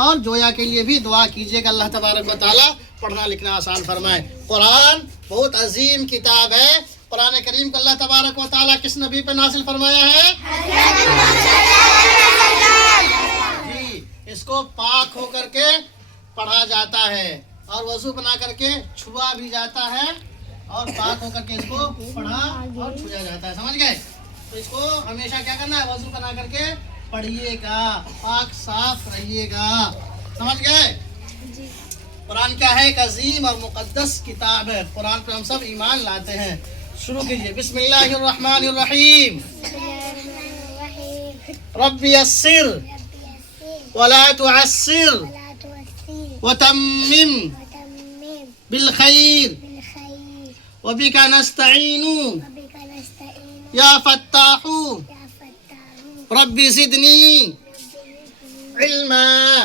اور جویا کے لیے بھی دعا کیجیے کہ اللہ تبارک و تعالیٰ پڑھنا لکھنا آسان فرمائے۔ قرآن بہت عظیم کتاب ہے۔ قرآن کریم کو اللہ تبارک و تعالیٰ کس نبی پہ نازل فرمایا ہے؟ جی، اس کو پاک ہو کر کے پڑھا جاتا ہے اور وضو بنا کر کے چھوا بھی جاتا ہے اور پاک ہو کر کے اس کو پڑھا اور چھویا جاتا ہے۔ سمجھ گئے؟ تو اس کو ہمیشہ کیا کرنا ہے؟ وضو بنا کر کے پڑھیے گا، پاک صاف رہیے گا۔ سمجھ گئے؟ قرآن کیا ہے؟ ایک عظیم اور مقدس کتاب ہے۔ قرآن پہ ہم سب ایمان لاتے ہیں۔ شروع کیجئے۔ بسم اللہ الرحمن الرحیم۔ رب یسر ولا تعسر وتمم بالخیر وبک نستعین یا فتاح رب زدنی علما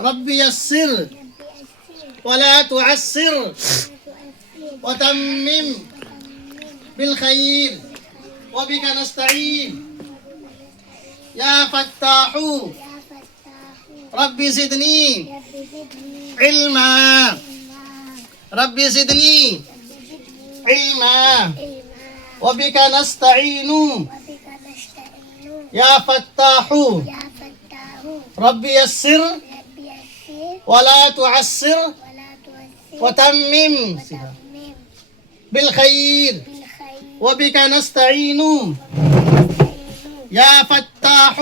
رب یسر ولا تعسر وتمم بالخیر وبک نستعین یا فتاح رب زدنی علما رب زدنی علما وبک نستعین یا فتاح رب یسر ولا تعسر وتمم بالخیر وبک نستعین یا فتاح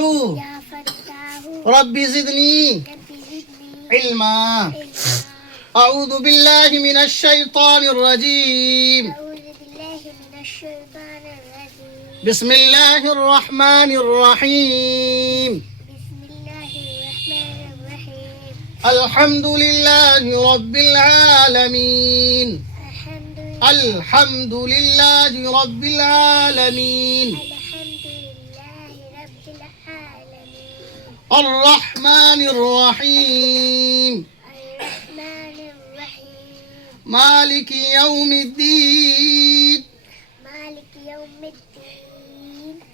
رب زدنی علما۔ اعوذ باللہ من الشیطان الرجیم۔ بسم اللہ الرحمن الرحیم۔ الحمد للہ رب العالمین۔ الحمد للہ رب العالمین۔ الرحمن الرحیم۔ مالک یوم الدین۔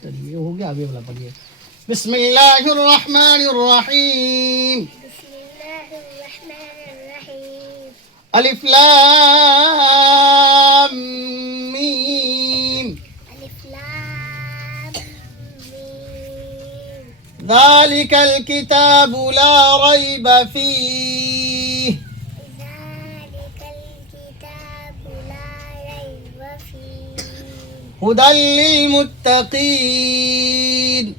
چلیے ہو گیا، ابھی والا پڑھیے۔ بسم اللہ الرحمن الرحیم۔ الف لام میم۔ ذالک الکتاب لا ریب فیہ ہدی للمتقین۔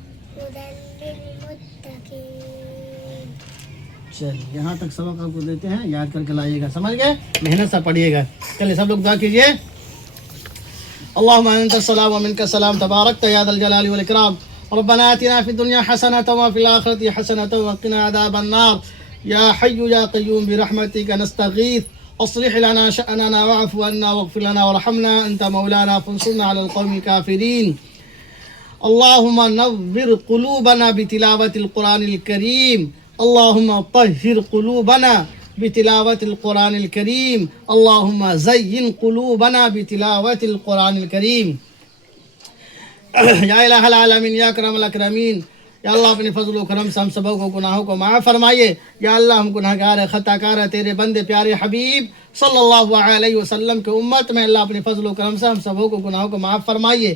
چلیے یہاں تک سبق آپ کو دیتے ہیں، یاد کر کے لائیے گا۔ سمجھ گئے؟ محنت سے پڑھیے گا۔ چلیے سب لوگ دعا کیجیے۔ اللہم انت السلام ومنک السلام تبارکت یا ذا الجلال والاکرام۔ ربنا آتنا فی الدنیا حسنۃ وفی الآخرۃ حسنۃ وقنا عذاب النار۔ یا حی یا قیوم برحمتک نستغیث اصلح لنا شأننا واعف عنا واغفر لنا وارحمنا انت مولانا فانصرنا على القوم الكافرين۔ اللهم نور قلوبنا بتلاوة القرآن الكريم۔ اللهم طهر قلوبنا بتلاوة القرآن الكريم۔ اللهم زين قلوبنا بتلاوة القرآن الكريم۔ یا الہ العالمین، یا اکرم الاکرمین، یا اللہ اپنے فضل و کرم سے ہم سبوں کو گناہوں کو معاف فرمائیے۔ یا اللہ ہم گناہگار خطا کار ہے، تیرے بندے پیارے حبیب صلی اللہ علیہ وسلم کے امت میں اللہ اپنے فضل و کرم سے ہم سبوں کو گناہوں کو معاف فرمائیے۔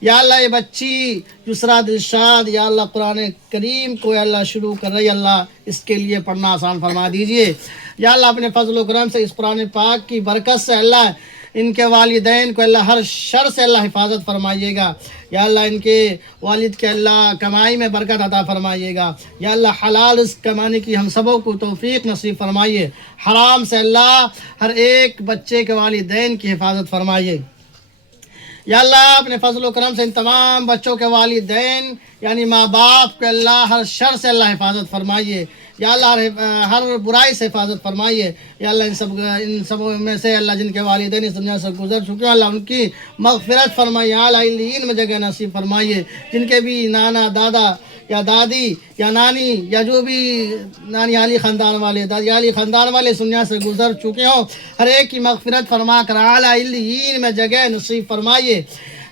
یا اللہ یہ بچی یسریٰ دلشاد یا اللہ قرآن کریم کو یا اللہ شروع کر رہی، اللہ اس کے لیے پڑھنا آسان فرما دیجئے۔ یا اللہ اپنے فضل و کرم سے اس قرآن پاک کی برکت سے اللہ ان کے والدین کو اللہ ہر شر سے اللہ حفاظت فرمائیے گا۔ یا اللہ ان کے والد کے اللہ کمائی میں برکت عطا فرمائیے گا۔ یا اللہ حلال رزق کمانے کی ہم سبوں کو توفیق نصیب فرمائیے۔ حرام سے اللہ ہر ایک بچے کے والدین کی حفاظت فرمائیے۔ یا اللہ اپنے فضل و کرم سے ان تمام بچوں کے والدین یعنی ماں باپ کے اللہ ہر شر سے اللہ حفاظت فرمائیے۔ یا اللہ ہر برائی سے حفاظت فرمائیے۔ یا اللہ ان سب میں سے اللہ جن کے والدین اس دنیا سے گزر چکے ہیں اللہ ان کی مغفرت فرمائیے، اعلیٰ علیین میں جگہ نصیب فرمائیے۔ جن کے بھی نانا دادا یا دادی یا نانی یا جو بھی نانی علی خاندان والے دادی علی خاندان والے اس دنیا سے گزر چکے ہوں ہر ایک کی مغفرت فرما کر اعلیٰ علیین میں جگہ نصیب فرمائیے۔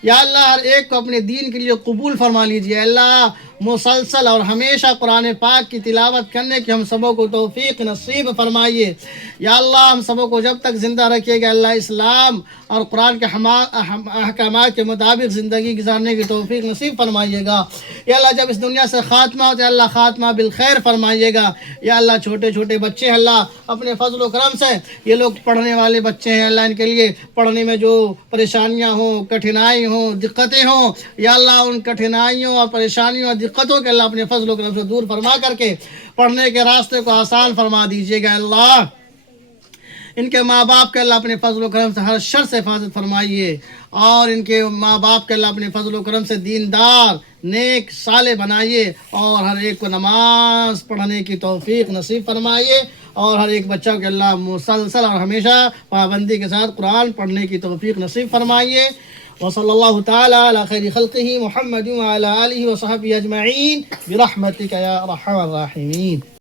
یا اللہ ہر ایک کو اپنے دین کے لیے قبول فرما لیجیے۔ اللہ مسلسل اور ہمیشہ قرآن پاک کی تلاوت کرنے کی ہم سبوں کو توفیق نصیب فرمائیے یا اللہ. ہم سبوں کو جب تک زندہ رکھیے گا اللہ اسلام اور قرآن کے احکامات کے مطابق زندگی گزارنے کی توفیق نصیب فرمائیے گا یا اللہ. جب اس دنیا سے خاتمہ ہوتا ہے اللہ خاتمہ بالخیر فرمائیے گا یا اللہ. چھوٹے چھوٹے بچے ہیں اللہ اپنے فضل و کرم سے یہ لوگ پڑھنے والے بچے ہیں اللہ, ان کے لیے پڑھنے میں جو پریشانیاں ہوں, کٹھنائی ہوں, دقتیں ہوں یا اللہ ان کٹھنائیوں اور پریشانیوں اور دقتوں کے اللہ اپنے فضل و کرم سے دور فرما کر کے پڑھنے کے راستے کو آسان فرما دیجیے گا اللہ. ان کے ماں باپ کے اللہ اپنے فضل و کرم سے ہر شر سے حفاظت فرمائیے اور ان کے ماں باپ کے اللہ اپنے فضل و کرم سے دیندار نیک صالح بنائیے اور ہر ایک کو نماز پڑھنے کی توفیق نصیب فرمائیے اور ہر ایک بچہ کے اللہ مسلسل اور ہمیشہ پابندی کے ساتھ قرآن پڑھنے کی توفیق نصیب فرمائیے. وصلی اللہ تعالی علی خیر خلقہ محمد وعلی آلہ وصحبہ اجمعین برحمتک یا ارحم الراحمین.